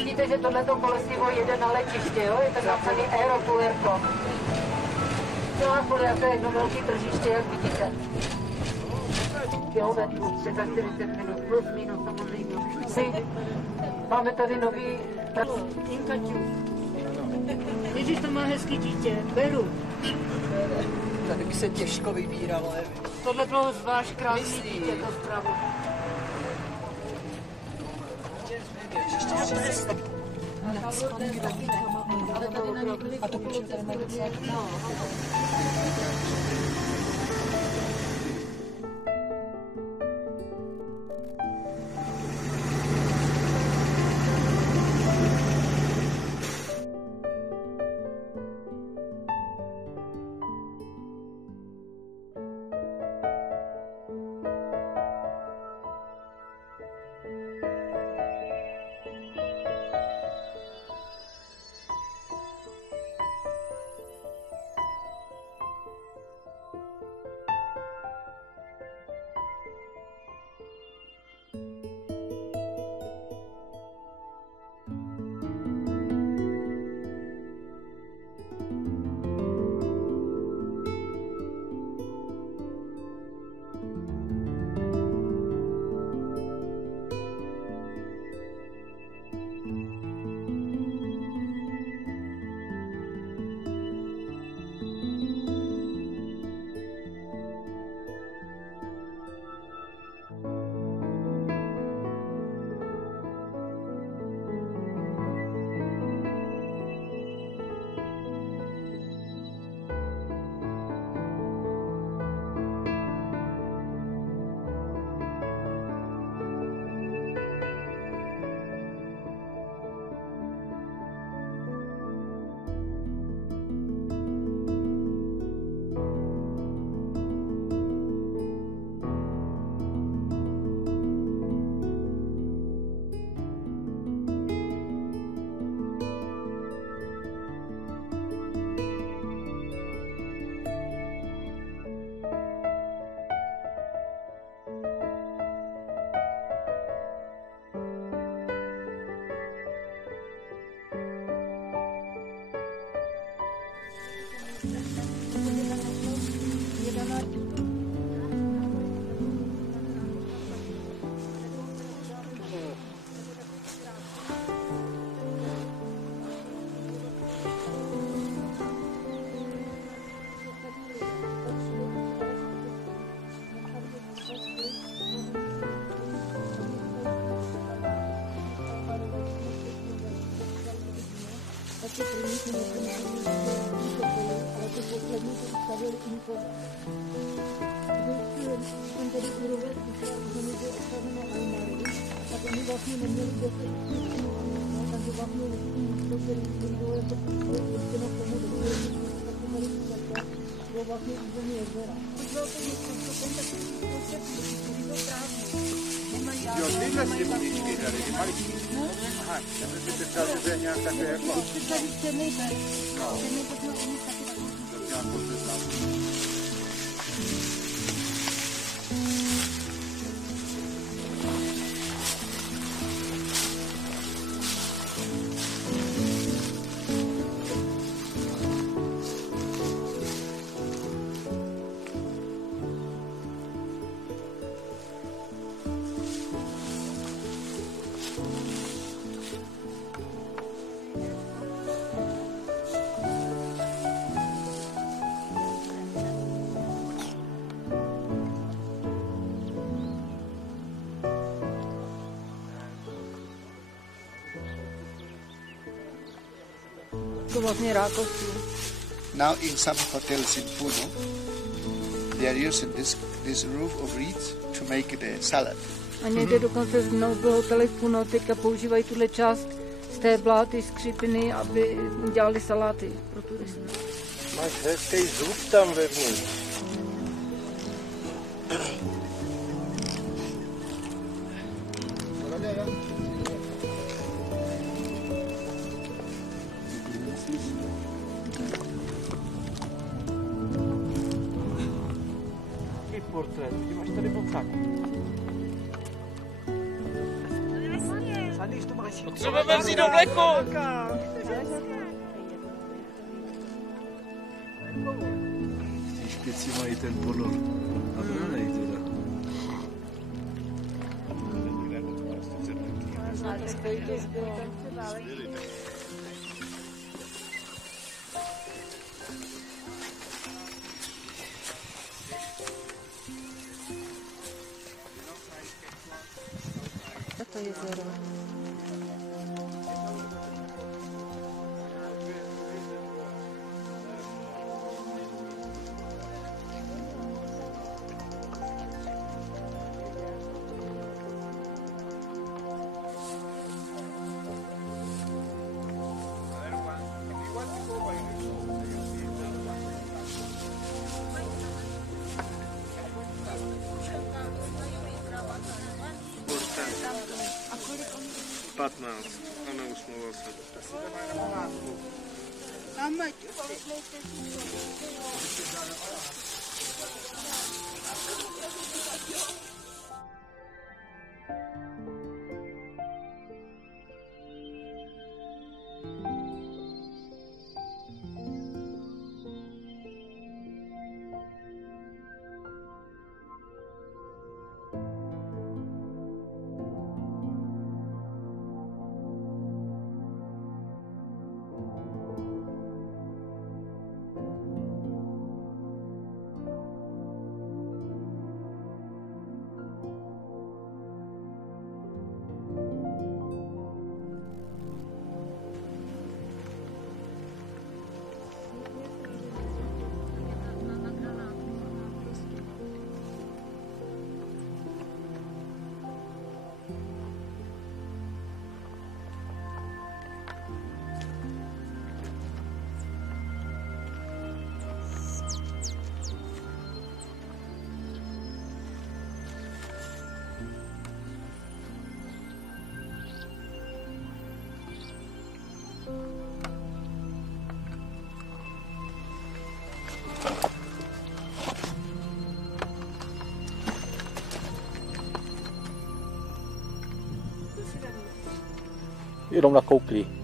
Vidíte, že tohleto kolesivo jede na letiště, jo? Je to napsaný Aeropuerto. Celá Florida, to je jedno velký tržiště, jak vidíte. Kilometrů, 45 minut, plus minus samozřejmě. Máme tady nový Inkaťu. Ježíš, to má hezký dítě, beru. Tady by se těžko vybíralo. Tohle bylo zvlášť krásný dítě, to zpravo. A to počítáme medicínu. Jo, tyhle si vodičky dali, ty maličky. Aha, já jsem si představil, že to je nějak takové jako... No. To nějak poznám. To vlastně rákosí. Now in some hotels in Puno, they are using this roof of reeds to make the salad. A někde dokonce v hotelech Puno teďka používají tuhle část stébla, ty skřípiny, aby dělali saláty pro turisty. Máš hezký zub tam vevnitř. Portrét, vidíš tady pocák. Potřebujeme vzít do vleku! Ty špici mají ten ponor. A branej teda. To jezero. A kolik on? 15. A neusmluvil se. Jenom nakoukli.